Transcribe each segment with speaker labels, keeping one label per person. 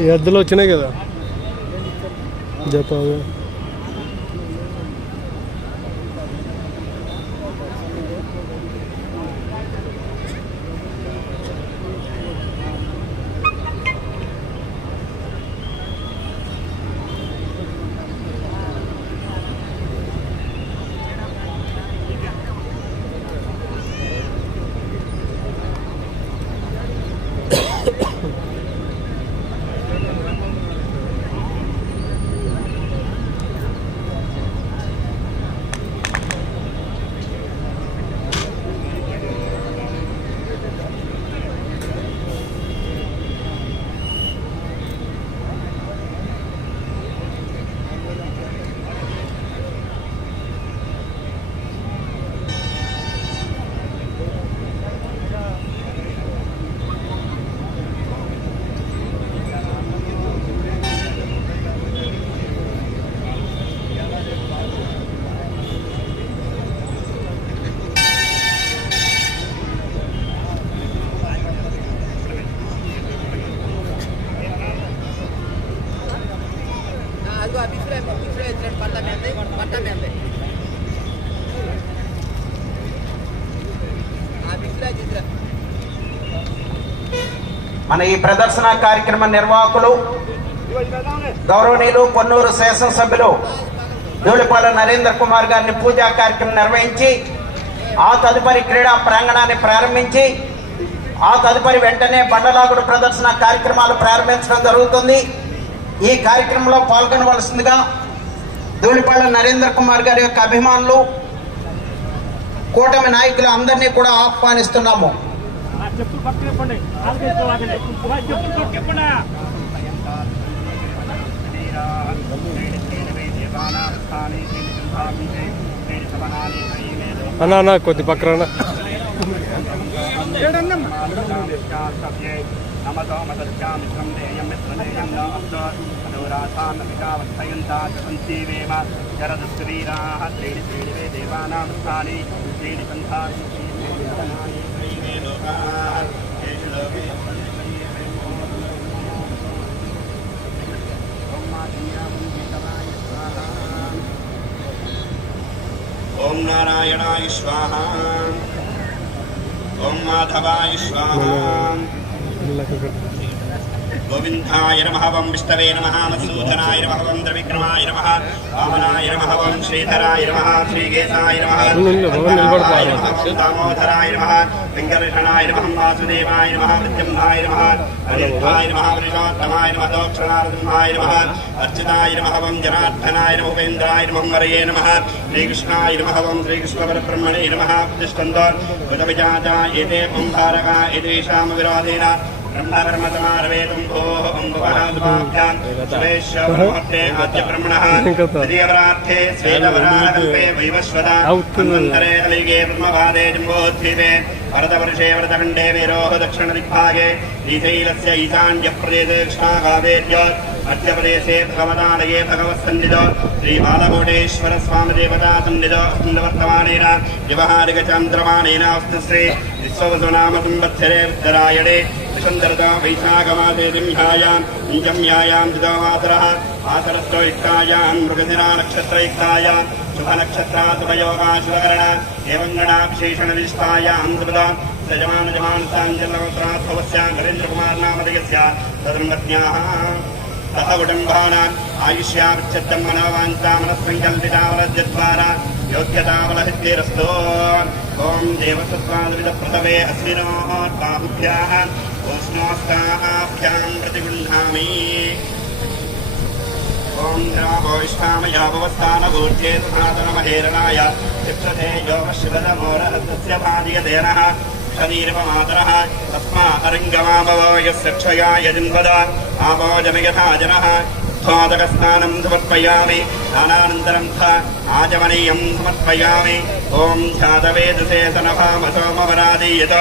Speaker 1: ఈ ఎద్దులు వచ్చినాయి కదా.
Speaker 2: జపాగా
Speaker 3: మన ఈ ప్రదర్శన కార్యక్రమ నిర్వాహకులు గౌరవనీయులు కొన్నూరు శాసనసభ్యులు ధూళిపాల నరేంద్ర కుమార్ గారిని పూజా కార్యక్రమం నిర్వహించి ఆ తదుపరి క్రీడా ప్రాంగణాన్ని ప్రారంభించి ఆ తదుపరి వెంటనే బండలాగుడు ప్రదర్శన కార్యక్రమాలు ప్రారంభించడం జరుగుతుంది. ఈ కార్యక్రమంలో పాల్గొనవలసిందిగా ధూళిపాల నరేంద్ర కుమార్ గారి యొక్క అభిమానులు కూటమి నాయకులు అందరినీ కూడా ఆహ్వానిస్తున్నాము.
Speaker 4: చెప్పు పక్కన చెప్పండి. ఆలోచించుకోవాలి చెప్పు చెప్పండి.
Speaker 1: అన్న అన్న కొద్ది పక్కన
Speaker 5: ఓం నారాయణాయ స్వాహ. ఓం మాధవాయ స్వాహ. గోవిందాయ నమ వం విష్ణవే నమ మధుసూదనాయ నమ వం త్రివిక్రమాయ నమ వామనాయ నమ వం శ్రీధరాయ నమ శ్రీకేశాయ నమ. దామోదరాయ నమ వెంకటేశనాయ నమ వాసుదేవాయ నమ ప్రత్యుమ్నాయ నమ అనిరుద్ధాయ నమ పురుషోత్తమాయ నమ దోక్షణారసింహాయ నమ అర్చితాయ నమ వం జనార్దనాయ నమ ఉపేంద్రాయ నమ హరయే నమ శ్రీకృష్ణాయ నమ వం శ్రీకృష్ణ పరబ్రహ్మణే నమ ప్రతిష్టంతో విజాత ఏతే ఓంకారక ఏతేషాం విరోధేన ब्रह्मणः प्रियवराध्ये श्वेतवरालम्बे वैवस्वदा अन्वन्तरे कलिगे ब्रह्मपादे जम्बोद्भिदे भरतवर्षे व्रतखण्डे विरोह दक्षिणदिग्भागे ईशैलस्य ईशान्यप्रदेशे कृष्णागावेद्योत् मध्यप्रदेशे भगवदालये भगवत्सन्निधो श्रीबालकोटेश्वरस्वामिदेवता सन्निधो अस्मिन्वर्तमानेन व्यवहारिकचन्द्रमाणेन अस्मिन् श्री विश्ववसुनामसंवत्सरे उत्तरायणे विशन्दरतो वैशाखमासे सिंहायां पञ्चम्यायां जितोवासरः आसरस्थो युक्तायां मृगशिरा नक्षत्रयुक्तायां शुभनक्षत्रा शुभयोगा शुभकरण एवं गणाविशेषणनिष्ठायां सुपदा सजमान जमानसाञ्जलवत्रात्भवस्यां नरेन्द्रकुमार नामधेयस्य तदन्वत्न्याः सह कुटुम्बानाम् आयुष्यावच्छित्तं मनोवाञ्छा मनस्सङ्कल्पितावलद्यद्वारा योग्यतावलहित्यरस्तो ॐ देवसत्त्वादविदप्रथमे अस्मिनोत्ताहुभ्याः ओष्णोस्ताभ्यां प्रतिगृह्णामि ॐ द्रावोष्ठामयाभवस्थानगोर्जे सनातनमहेरणाय चिक्षते योगशिवदमोरहस्य भादियतेनः शरीरपमातरः तस्मा अरङ्गमाभवो यस्य क्षया यजिन्वद आभोजमयथा जनः स्वादकस्नानं समर्पयामि स्नानानन्तरं थ आचमनीयं समर्पयामि ॐ ध्यातवेदसे सनभामसोमवरादीयत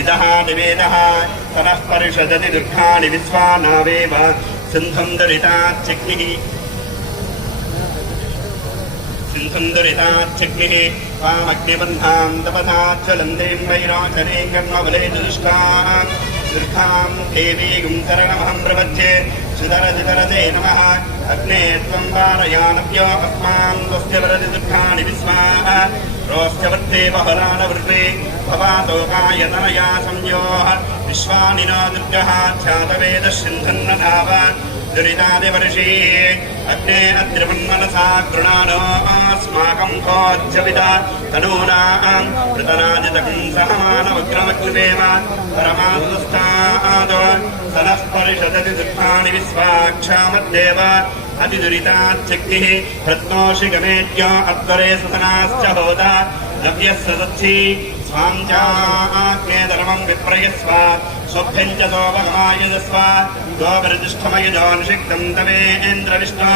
Speaker 5: इदः निवेदः ततः परिषदति दुर्गाणि विश्वानावेव सिन्धुं दरिताच्चिग्निः सिन्धुं दुरिताच्चिग्निः वामग्निबन्धां तपथा ज्वलन्तीं वैरोचने कर्मबले दुष्टाम् दीर्घां देवीं शरणमहं प्रपद्ये सुधरजिधरते नमः अग्ने त्वं वारयानभ्यो अस्मां त्वस्य वरदि दुःखानि विस्माः रोश्चवर्ते भवातो कायतनया संयोः विश्वानिनो दुर्गः ख्यातवेदसिन्धन्नधाव दुरितादिवर्षी अग्ने अद्रिवन्मनसा गृणानो अस्माकम् भोज्यपिता तनूनाम् मृतनादितकुंसहमानवग्रमग्रदेव परमान्तस्तादो सनः परिषदति दुःखानि विश्वाक्षामद्देव अतिदुरिताच्छक्तिः प्रत्नोषि गमेद्य अत्वरे सतनाश्च होता। द्रव्यस्य सत्थी स्वां चाग्ने धर्मं विप्रयस्व स्वभ्यं च सोपगमायुजस्व द्वोपरितिष्ठमयुजोन्षिक्तं तमेन्द्रविष्णु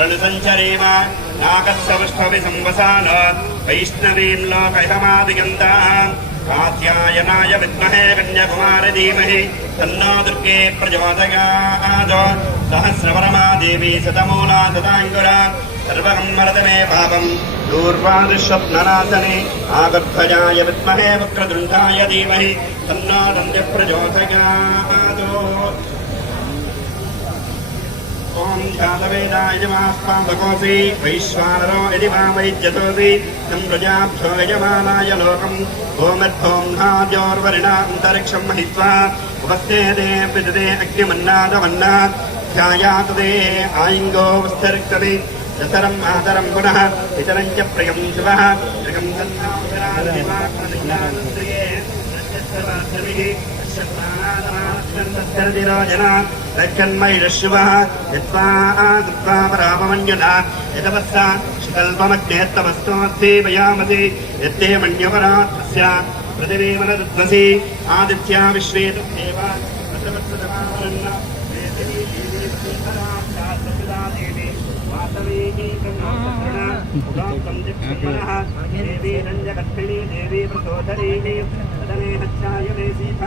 Speaker 5: रणुसञ्चरीम नागस्य विष्णवि संवसान वैष्णवीं लोकयमादिगन्ताम् कात्यायनाय विद्महे कन्याकुमार धीमहि तन्नो दुर्गे प्रचोदयात् सहस्रपरमा देवी शतमूला तदाङ्कुरा सर्वगं वरद मे पापं दूर्वादुःस्वप्ननाशने आगर्भजाय विद्महे वक्रतुण्डाय धीमहि तन्नो दन्त्य प्रचोदयात् ॐ जातवेदाय जमास्पादकोऽसि वैश्वानरो यदि वा वैद्यतोऽसि तं प्रजाभ्यो यजमानाय लोकम् ओमध्वोम्नाद्योर्वरिणान्तरिक्षं महित्वा उपस्थेदे विदते अग्निमन्नादमन्नात् ध्यायात् ते आयिङ्गो वस्तरिक्तति दसरम् आदरं पुनः इतरं च प्रियं शिवः त्रिकं सन्नामराजना रक्षन्मयिरशिवः यत्त्वा कृत्वा पराममन्युना यतवस्सा शिकल्पमग्नेत्तमस्तोऽर्थेवयामसि यत्ते मन्यवरा तस्य पृथिवीमनदध्वसि आदित्या विश्वे तदेव देवी रञ्जकर्षिणी देवी प्रचोदरीणी सदने हच्छाय मे सीता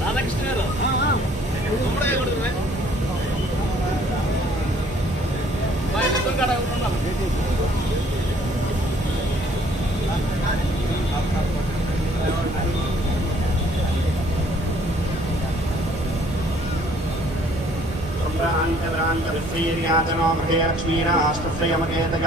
Speaker 2: రాధాకృష్ణ గారు
Speaker 6: ബ്രാൻഡ് ബ്രാൻഡ്
Speaker 1: ശ്രീ
Speaker 5: രാജനോ ഹേ ലക്ഷ്മീനാഷ്ട ശ്രീയമകേതക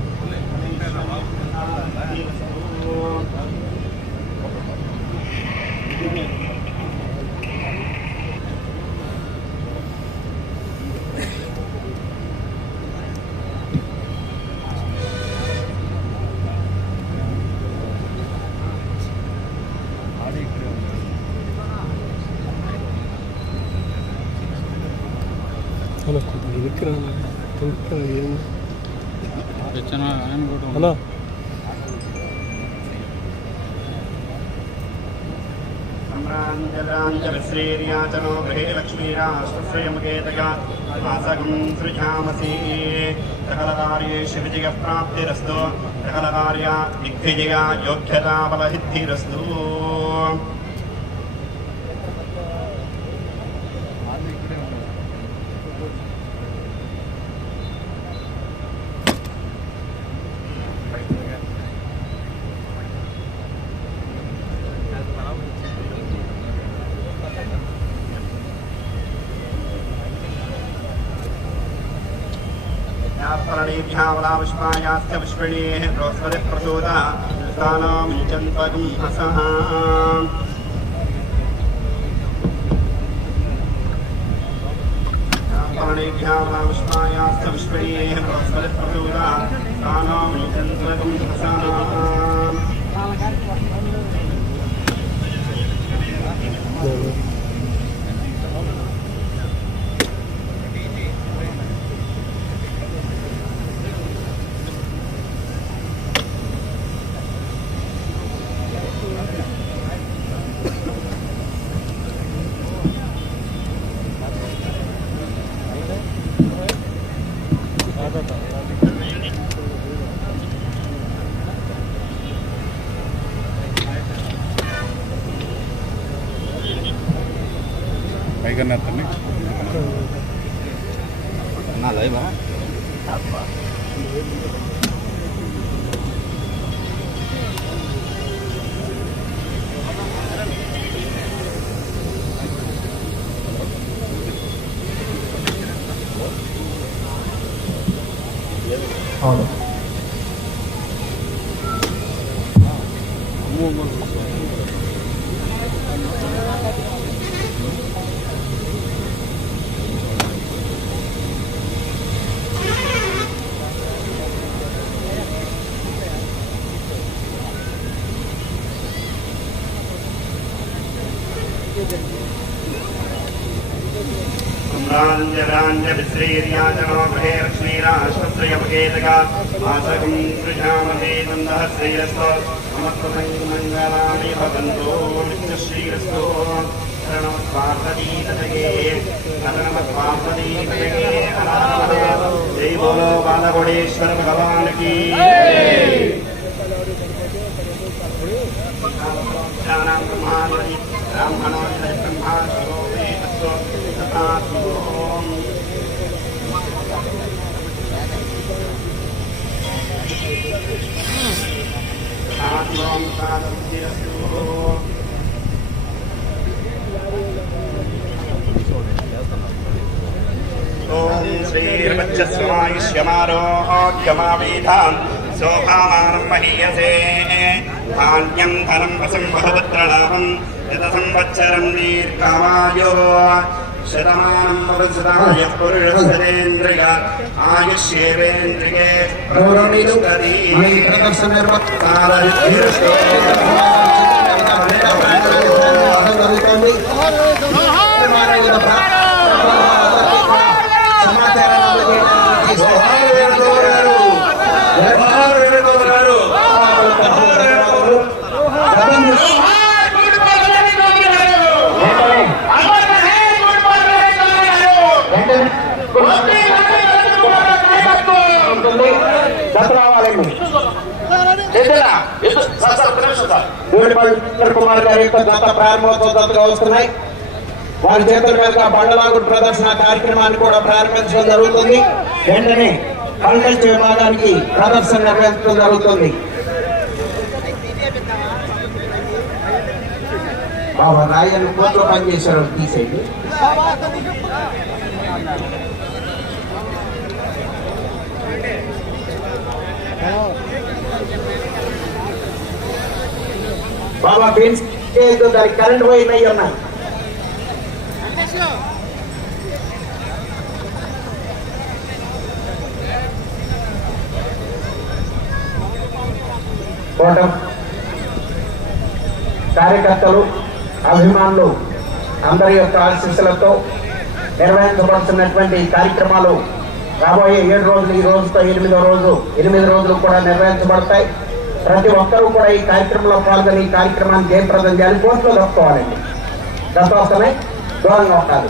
Speaker 5: Thank you. సృజామసి సకలకార్యేషు విజయప్రాప్తిరస్తు సకలకార్యా దిగ్విజయ యోగ్యతాబలహిద్ధిరస్తు विश्वनेः बृहस्पतिः प्रचोदः स्थानां
Speaker 6: युजन्पदीहसः
Speaker 3: प्राणेभ्यावाविष्मायाश्च
Speaker 5: सम्राञ्जलाञ्जलिश्रीर्याचनो गृहे लक्ष्मीराश्वश्रयमुकेतका आसगं सृजामहे नन्दः श्रेयस्तो मम मङ्गलानि भवन्तो नित्यश्रीरस्तो शरणमस्वार्थदीतये शरणमस्वार्थदीतये जय बोलो बालगोडेश्वर भगवान की ज्ञानां ब्रह्माणि ब्राह्मणो ब्रह्मा ॐ श्रीर्वच्चस्मायुष्यमारोग्यमावेधान् शोभामानं महीयसे धान्यं धनं वसं बहुपुत्रलाभं यतसंवत्सरं दीर्घमायो శతమానం ప్రతిశతాయ
Speaker 3: పురుషసేంద్రిగా ఆయుష్యేంద్రికే ప్రవరణిదుగతి ప్రదర్శన సమాచారం రావాలండి దేవుడిపల్లి కుమార్ గారి యొక్క దత్త ప్రారంభోత్సవ దత్తగా వస్తున్నాయి. వారి చేతుల మీద బండలాగుడు ప్రదర్శన కార్యక్రమాన్ని కూడా ప్రారంభించడం జరుగుతుంది. వెంటనే పంకజ్ విభాగానికి ప్రదర్శన నిర్వహించడం జరుగుతుంది. బాబా రాయను కోర్టులో పనిచేశారు తీసేయండి. బాబా బీన్స్ దానికి కరెంట్ వైర్లు అయ్యి ఉన్నాయి కోటం. కార్యకర్తలు అభిమానులు అందరి యొక్క ఆశీస్సులతో నిర్వహించబడుతున్నటువంటి ఈ కార్యక్రమాలు రాబోయే ఏడు రోజులు ఈ రోజుతో ఎనిమిదో రోజు ఎనిమిది రోజులు కూడా నిర్వహించబడతాయి. ప్రతి ఒక్కరూ కూడా ఈ కార్యక్రమంలో పాల్గొని ఈ కార్యక్రమాన్ని జయప్రదం చేయాలి కోర్టులో దొరుకోవాలండి గతవస్తమే దూరంగా ఉండాలి.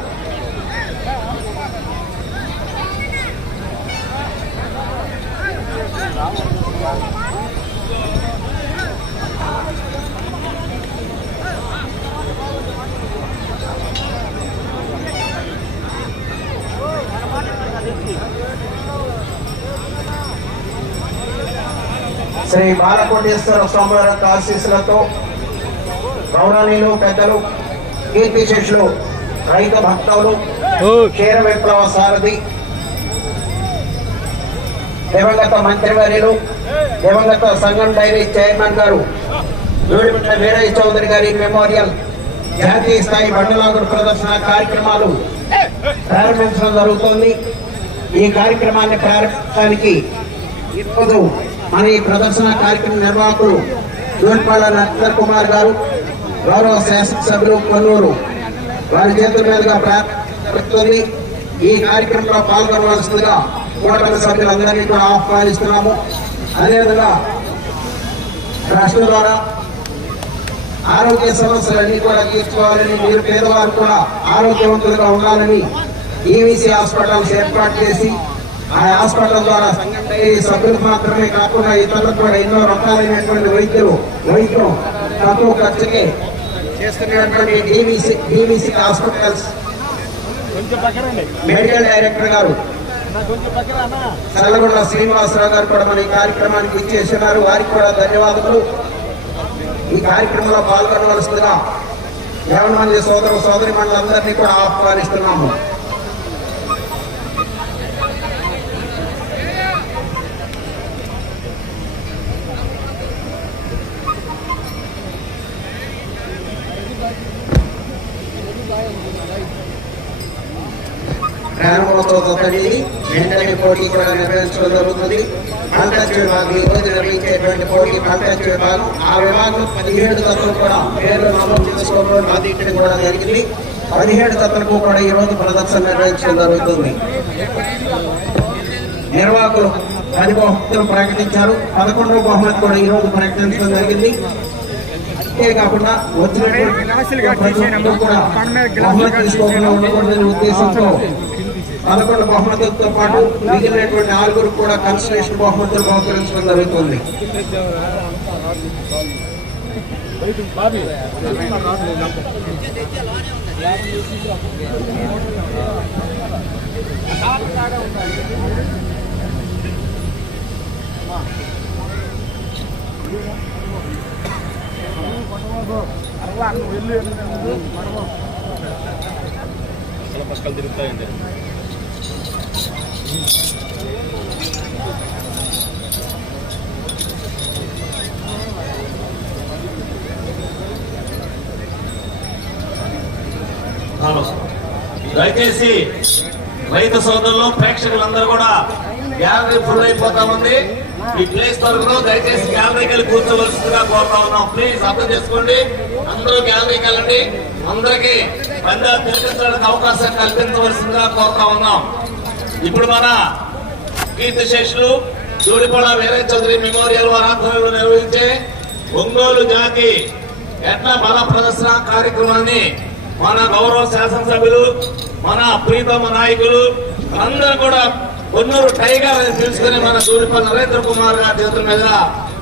Speaker 3: శ్రీ బాలకోటేశ్వర స్వామివారి యొక్క ఆశీస్సులతో గౌరవనీయులు పెద్దలు కీర్తి శిష్యులు రైతు భక్తులు క్షీర విప్లవ సారథి దివంగత మంత్రివర్యులు దివంగత సంఘం డైరీ చైర్మన్ గారు జోడిమిట్ల వీరయ్య చౌదరి గారి మెమోరియల్ జాతీయ స్థాయి బండలాగుడు ప్రదర్శన కార్యక్రమాలు ప్రారంభించడం జరుగుతోంది. ఈ కార్యక్రమాన్ని ప్రారంభించడానికి ఈరోజు మన ఈ ప్రదర్శన కార్యక్రమ నిర్వాహకులు జోన్పాల నరేంద్ర కుమార్ గారు గౌరవ శాసనసభ్యులు కొల్లూరు. వారి చేతుల మీదుగా ప్రారంభిస్తుంది ఈ కార్యక్రమంలో పాల్గొనవలసిందిగా కూటమి సభ్యులందరినీ కూడా ఆహ్వానిస్తున్నాము. అదేవిధంగా ట్రస్ట్ ద్వారా ఆరోగ్య సమస్యలన్నీ కూడా తీర్చుకోవాలని మీరు పేదవారు కూడా ఆరోగ్యవంతులుగా ఉండాలని ఈవీసీ హాస్పిటల్స్ ఏర్పాటు చేసి ఆ హాస్పిటల్ ద్వారా సంఘటన సభ్యులు సభ్యులకు మాత్రమే కాకుండా ఇతరులకు కూడా ఎన్నో రకాలైనటువంటి వైద్యులు వైద్యం తక్కువ ఖర్చుకే చేస్తున్నటువంటి DVC
Speaker 4: DVC hospitals.
Speaker 3: Medical director గారు. చల్లగొండ శ్రీనివాసరావు గారు కూడా మన ఈ కార్యక్రమానికి ఇచ్చేసినారు వారికి కూడా ధన్యవాదములు. ఈ కార్యక్రమంలో పాల్గొనవలసిందిగా యావన మంది సోదరు సోదరి మండలందరినీ కూడా ఆహ్వానిస్తున్నాము. వెంటనే పోటీ కూడా నిర్వహించడం జరుగుతుంది. పంటచ్చు విభాగం ఈ రోజు నిర్వహించేటువంటి పోటీ పంటచ్చు విభాగం. ఆ విభాగం పదిహేడు తత్తులు కూడా పేర్లు నమోదు చేసుకోవడం కూడా జరిగింది. పదిహేడు కూడా ఈ రోజు ప్రదర్శన నిర్వహించడం జరుగుతుంది. నిర్వాహకులు పది బహుమతులు ప్రకటించారు. పదకొండవ బహుమతి కూడా ఈ రోజు ప్రకటించడం జరిగింది. అంతేకాకుండా వచ్చినటువంటి ప్రతి ఒక్కరు కూడా బహుమతి తీసుకోకుండా ఉండకూడదనే ఉద్దేశంతో పదకొండు బహుమతులతో పాటు మిగిలినటువంటి ఆరుగురు కూడా కన్సలేషన్ బహుమతులు బహుకరించడం జరుగుతుంది
Speaker 7: హలో. దయచేసి రైతు సోదరులు ప్రేక్షకులందరూ కూడా గ్యాలరీ ఫుల్ అయిపోతా ఉంది. ఈ ప్లేస్ తరఫున దయచేసి గ్యాలరీకి వెళ్ళి కూర్చోవలసిందిగా కోరుతా ఉన్నాం. ప్లీజ్ అర్థం చేసుకోండి. అందరూ గ్యాలరీకి వెళ్ళండి. అందరికీ పందాలు తెలిపించడానికి అవకాశం కల్పించవలసిందిగా కోరుతా ఉన్నాం. ఇప్పుడు మన కీర్తి శేషులు జూడిపడ చౌదరి మెమోరియల్ వారి నిర్వహించే ఒంగోలు జాతి ఎట్ల బల ప్రదర్శన కార్యక్రమాన్ని మన గౌరవ శాసనసభ్యులు మన ప్రీతమ నాయకులు అందరూ కూడా కొన్నూరు టైగర్ అని పిలుచుకుని మన జూడిపల్లి నరేంద్ర కుమార్ గారి చేతుల మీద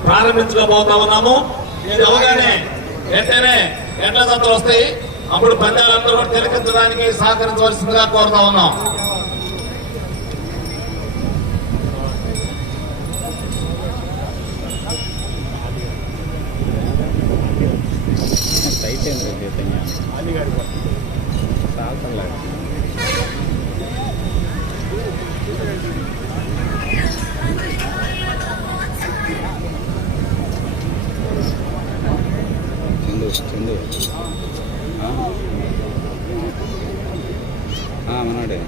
Speaker 7: ప్రారంభించుకోబోతా ఉన్నాము. ఇది అవగానే వెంటనే ఎండ్ల సత్తలు వస్తాయి. అప్పుడు పందాలందరూ కూడా తిలకించడానికి సహకరించవలసిందిగా కోరుతా ఉన్నాం.
Speaker 6: టైట్ అయింది జీతంగా చాలతలే చందు చందు ఆ? ఆ, మనోడే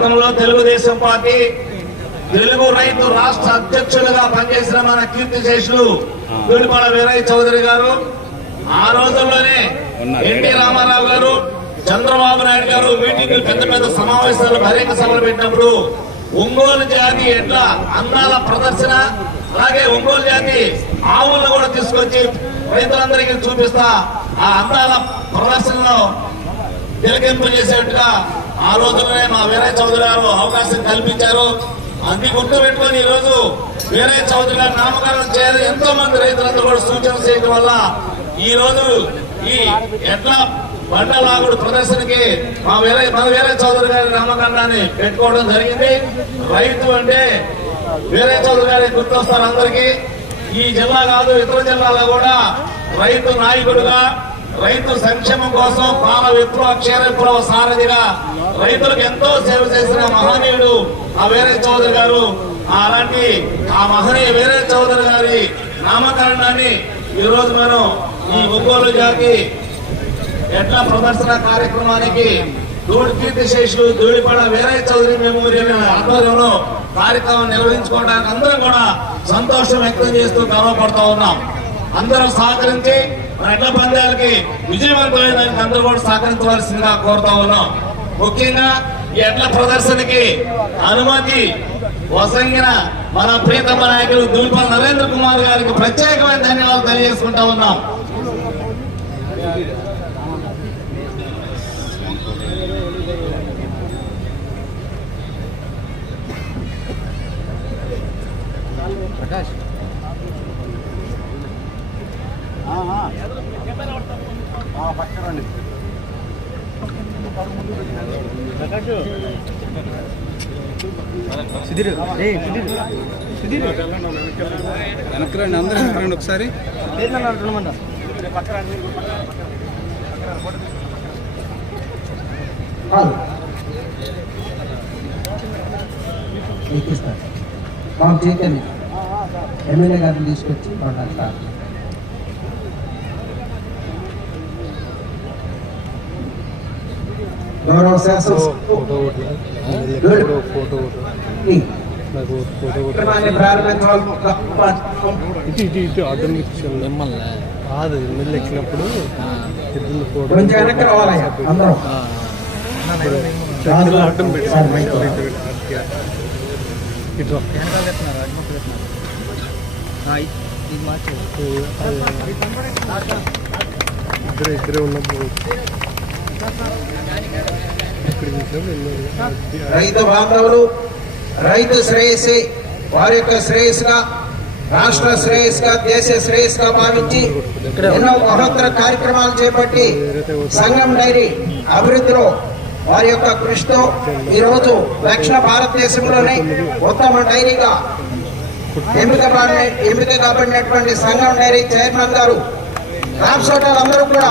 Speaker 7: గతంలో తెలుగుదేశం పార్టీ తెలుగు రైతు రాష్ట్ర అధ్యక్షులుగా పనిచేసిన మన కీర్తి శేషులు వీడిపాడ వీరయ్య చౌదరి గారు ఆ రోజుల్లోనే ఎన్టీ రామారావు గారు చంద్రబాబు నాయుడు గారు మీటింగ్ పెద్ద పెద్ద సమావేశాలు బహిరంగ సభలు పెట్టినప్పుడు ఒంగోలు జాతి ఎట్ల అందాల ప్రదర్శన అలాగే ఒంగోలు జాతి ఆవులను కూడా తీసుకొచ్చి రైతులందరికీ చూపిస్తా ఆ అందాల ప్రదర్శనలో తిలకింపజేసేట్టుగా ఆ రోజుల్లోనే మా వీరయ్య చౌదరి గారు అవకాశం కల్పించారు. అన్ని గుర్తు పెట్టుకొని ఈ రోజు వీరయ్య చౌదరి గారు నామకరణం చేయాలి ఎంతో మంది రైతులందరూ కూడా సూచన చేయడం వల్ల ఈ రోజు ఈ ఎట్లా బండలాగుడు ప్రదర్శనకి మా వీరయ్య మన వీరయ్య చౌదరి గారి నామకరణాన్ని పెట్టుకోవడం జరిగింది. రైతు అంటే వీరయ్య చౌదరి గారి గుర్తొస్తారు అందరికీ. ఈ జిల్లా కాదు ఇతర జిల్లాలో కూడా రైతు నాయకుడుగా రైతు సంక్షేమం కోసం పాల విప్లవ క్షీర విప్లవ సారథిగా రైతులకు ఎంతో సేవ చేసిన మహనీయుడు ఆ వీరే చౌదరి గారు. అలాంటి ఆ మహనీయ వీరే చౌదరి గారి నామకరణాన్ని ఈ రోజు మనం ఈ ఒంగోలు జాతి ఎట్ల ప్రదర్శన కార్యక్రమానికి దూడి కీర్తి శేషులు దూడిపడ వీరయ్య చౌదరి మెమోరియల్ ఆధ్వర్యంలో కార్యక్రమం నిర్వహించుకోవడానికి అందరం కూడా సంతోషం వ్యక్తం చేస్తూ గర్వపడుతూ ఉన్నాం. అందరూ సహకరించి మన ఎడ్ల పందాలకి విజయవంతమైన అందరూ కూడా సహకరించవలసిందిగా కోరుతా ఉన్నాం. ముఖ్యంగా ఈ ఎడ్ల ప్రదర్శనకి అనుమతి వసంగిన మన ప్రీతమ నాయకులు దూల్పల్ నరేంద్ర కుమార్ గారికి ప్రత్యేకమైన ధన్యవాదాలు తెలియజేసుకుంటా ఉన్నాం.
Speaker 6: వెనక్కి రండి అందరూ వెనక్కి రండి ఒకసారి.
Speaker 3: బాబు చైతన్య. ఎమ్మెల్యే గారిని తీసుకొచ్చి మాట్లాడతారు. కార్యక్రమాన్ని ప్రారంభించవలసిన
Speaker 1: ఇటు ఇటు ఇటు అడ్డం ఇచ్చాను మిమ్మల్ని. కాదు ఎమ్మెల్యే ఎక్కినప్పుడు ఇద్దరు ఫోటో అడ్డం పెట్టి ఇటు. ఇద్దరే ఇద్దరే ఉన్నప్పుడు
Speaker 3: రైతు బాంధవులు రైతు శ్రేయస్సు వారి యొక్క శ్రేయస్సుగా రాష్ట్ర శ్రేయస్సుగా దేశ శ్రేయస్సుగా భావించి ఎన్నో మహోత్తర కార్యక్రమాలు చేపట్టి సంఘం డైరీ అభివృద్ధిలో వారి యొక్క కృషితో ఈరోజు దక్షిణ భారతదేశంలోనే ఉత్తమ డైరీగా ఎంపిక ఎంపిక కాబడినటువంటి సంఘం డైరీ చైర్మన్ గారు రాప్సోటాలు అందరూ కూడా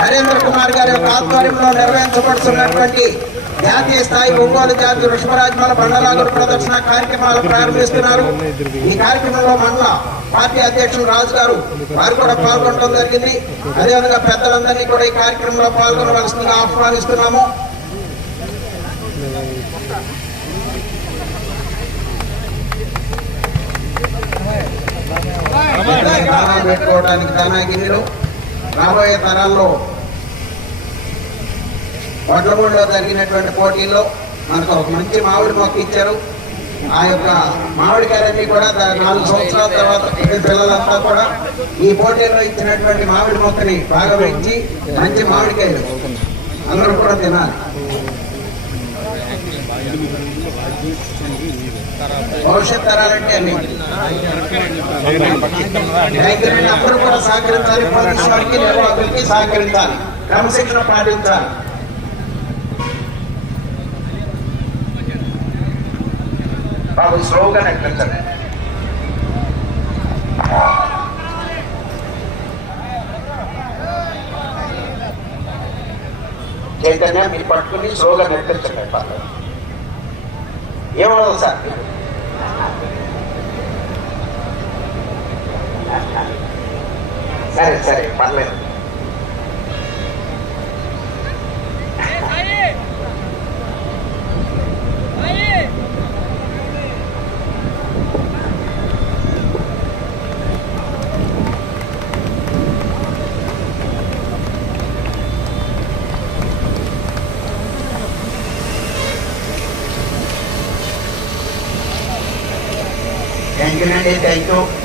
Speaker 3: నరేంద్ర కుమార్ గారి యొక్క ఆధ్వర్యంలో నిర్వహించబడుతున్నటువంటి జాతీయ స్థాయి ఒంగోలు జాతి వృషభరాజమాల బండలాగుడు ప్రదర్శన కార్యక్రమాలు ప్రారంభిస్తున్నారు. ఈ కార్యక్రమంలో మండల పార్టీ అధ్యక్షులు రాజు గారు వారు కూడా పాల్గొనడం జరిగింది. అదేవిధంగా పెద్దలందరినీ కూడా ఈ కార్యక్రమంలో పాల్గొనవలసిందిగా ఆహ్వానిస్తున్నాము ఇద్దరికి దానా పెట్టుకోవడానికి దానా గిన్నెలు రాబోయే తరాల్లో వడ్లమూడిలో జరిగినటువంటి పోటీల్లో మనకు ఒక మంచి మామిడి మొక్క ఇచ్చారు. ఆ యొక్క మామిడికాయలన్నీ కూడా నాలుగు సంవత్సరాల తర్వాత పిల్లలంతా కూడా ఈ పోటీలో ఇచ్చినటువంటి మామిడి మొక్కని బాగా పెంచి మంచి మామిడికాయలు అందరూ కూడా తినాలి. భవిష్యత్ తరాలంటే అన్ని. రైతులని అందరూ కూడా సహకరించాలి పోలీసు వారికి నిర్వాహకులకి సహకరించాలి క్రమశిక్షణ పాటించాలి.
Speaker 8: బాబు స్లోగా నెట్టించండి చైతన్య మీరు పట్టుకుని స్లోగా నెట్టించండి బాబు ఏమవుతుంది సార్? சரி சரி
Speaker 3: பண்ணு Thank you, thank you.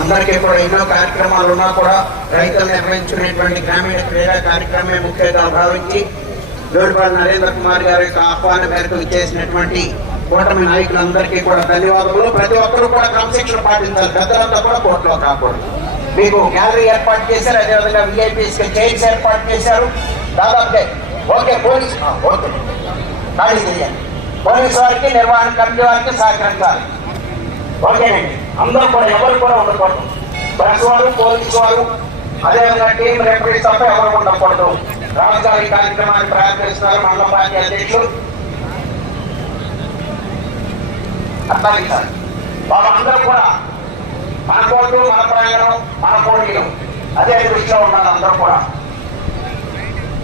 Speaker 3: అందరికీ కూడా ఎన్నో కార్యక్రమాలు ఉన్నా కూడా రైతులు నిర్వహించుకునేటువంటి గ్రామీణ క్రీడా కార్యక్రమమే ముఖ్యంగా భావించి జోడిపాటి నరేంద్ర కుమార్ గారి యొక్క ఆహ్వాన మేరకు చేసినటువంటి కూటమి నాయకులందరికీ కూడా ధన్యవాదములు. ప్రతి ఒక్కరు కూడా క్రమశిక్షణ పాటించాలి. పెద్దలంతా కూడా కోర్టులో కాకూడదు. మీకు గ్యాలరీ ఏర్పాటు చేశారు అదేవిధంగా విఐపీస్ చైర్స్ ఏర్పాటు చేశారు. దాదాపుగా ఓకే పోలీస్ ఓకే. ఖాళీ పోలీసు వారికి నిర్వహణ కమిటీ వారికి సహకరించాలి. ఓకేనండి. అందరూ కూడా ఎవరు కూడా ఉండకూడదు. ప్రెస్ వారు పోలీసు వారు అదేవిధంగా టీం రెఫరీ తప్ప ఎవరు ఉండకూడదు. రాజధాని కార్యక్రమాన్ని ప్రారంభిస్తున్నారు మండల పార్టీ అధ్యక్షులు. అట్లాగే సార్ వాళ్ళందరూ కూడా మన కోర్టు మన ప్రయాణం మన పోటీలు అదే దృష్టిలో ఉన్నారు అందరూ కూడా.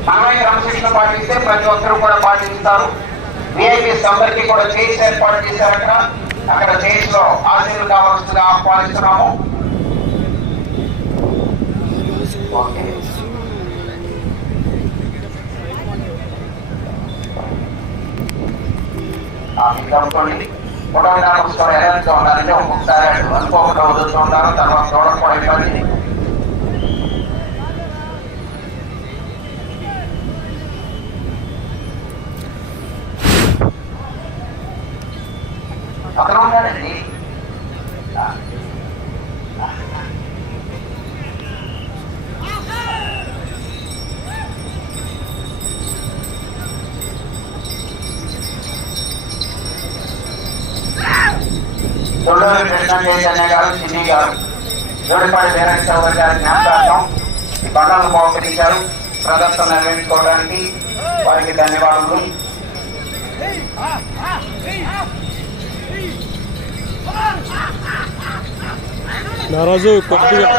Speaker 3: మనమే క్రమశిక్షణ పాటిస్తే ప్రతి ఒక్కరు కూడా పాటిస్తారు విఐపీస్ అందరికీ కూడా చేసి ఏర్పాటు చేశారు అక్కడ అక్కడ చైర్స్ ఆశీర్లు కావాల్సిందిగా ఆహ్వానిస్తున్నాము. అనుకోండి. ఫోటో నమస్కారం ఎలా ఉండాలంటే ఒక్కొక్కసారి అనుకోకుండా వదులుతూ ఉంటారు తర్వాత చూడడం ఇబ్బంది చైతన్య గారు చిన్ని గారు జోడిపాటి చౌదరి గారి జ్ఞాపకార్థం ఈ బండాలను బహుకరించారు. ప్రదర్శన నిర్వహించుకోవడానికి వారికి ధన్యవాదములు.
Speaker 1: నారాజు కొద్దిగా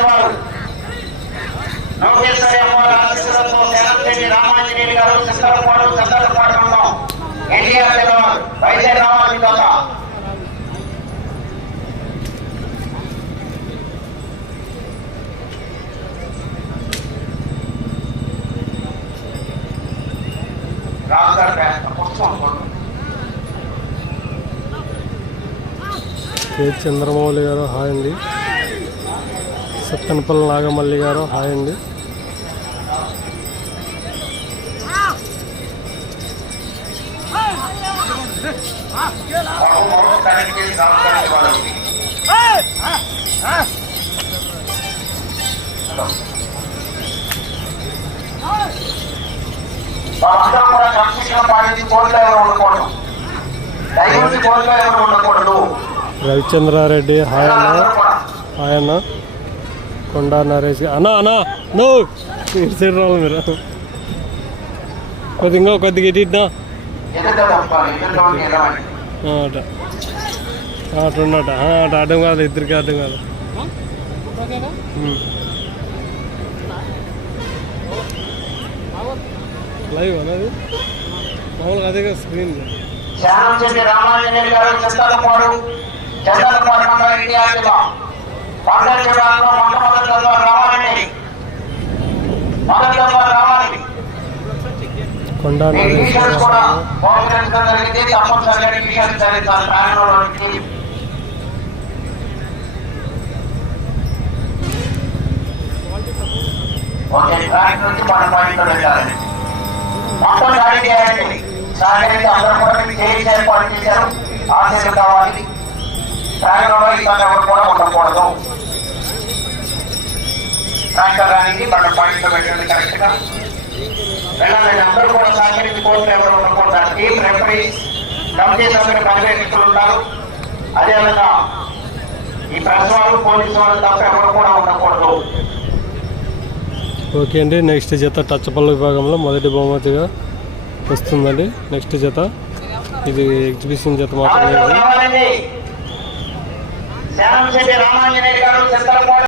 Speaker 3: నోకేశ్వరి అమ్మవారి ఆశీస్సులతో శరత్రెడ్డి రామాంజనేయులు గారు ఎన్టీఆర్ వైద్య రావాలి రాజుగారు పేద పుస్తకం
Speaker 1: చంద్రమౌళి గారు హాయ్ అండి సత్తనపల్లి నాగమల్లి గారు హాయ్ అండి
Speaker 3: Hey! వాళ్ళందరూ కూడా క్రమశిక్షణ పాటించి కోర్టులో ఎవరు ఉండకూడదు? దయచేసి కోర్టులో ఎవరు ఉండకూడదు?
Speaker 1: రవిచంద్రారెడ్డి హాయ్ అన్న.
Speaker 3: అందరూ కూడా?
Speaker 1: హాయ్ అన్న. కొండా నరేష్ అన్న అన్న నో. సైడ్ రావాలి మీరు. కొద్ది ఇంకా కొద్దిగా ఇటు ఇట్నా
Speaker 3: ఎదుట తప్పాలి ఎదుట నిలవండి
Speaker 1: అట. అటు ఉన్నట అటు. అడ్డం కాదు ఇద్దరికి అడ్డం కాదు లైవ్ అన్నది మామూలుగా అదే స్క్రీన్
Speaker 3: శ్యానం చెట్టి రామాంజనేయులు గారు చందలపాడు చందలపాడు మండలం ఇండియా జిల్లా. పండగ జిల్లాలో మొట్టమొదటిగా రావాలండి. మొదటిగా రావాలి.
Speaker 1: కొండా
Speaker 3: మీ
Speaker 1: నరేష్
Speaker 3: టీషర్ట్స్
Speaker 1: గారు.
Speaker 3: కూడా బహుకరించడం జరిగింది తప్పనిసరిగా టీషర్ట్ ధరించాలి ప్రాంగణంలోనికి ఓకే ట్రాక్ నుంచి పాయింట్లో వెళ్ళాలి మొత్తం గాడి చేయాలండి సాగరికి అందరూ కూడా మీకు చేయించారు ఏర్పాటు చేశారు ఆశలు కావాలి. ప్రాంగణంలో ఇబ్బంది ఎవరు కూడా ఉండకూడదు. ట్రాక్టర్ రానికి మన పాయింట్లో పెట్టండి కరెక్ట్గా వెళ్ళాలి అందరూ కూడా సహకరించి కోర్టులు ఎవరు ఉండకూడదు టీం రెఫరీస్ కమిటీ సభ్యులు పర్యవేక్షకులు ఉంటారు అదేవిధంగా ఈ ప్రెస్ వాళ్ళు పోలీసు వాళ్ళు తప్ప ఎవరు కూడా ఉండకూడదు.
Speaker 1: ఓకే అండి నెక్స్ట్ జత టచ్ పళ్ళ విభాగంలో మొదటి బహుమతిగా వస్తుందండి. నెక్స్ట్ జత ఇది ఎగ్జిబిషన్ జత మాత్రమే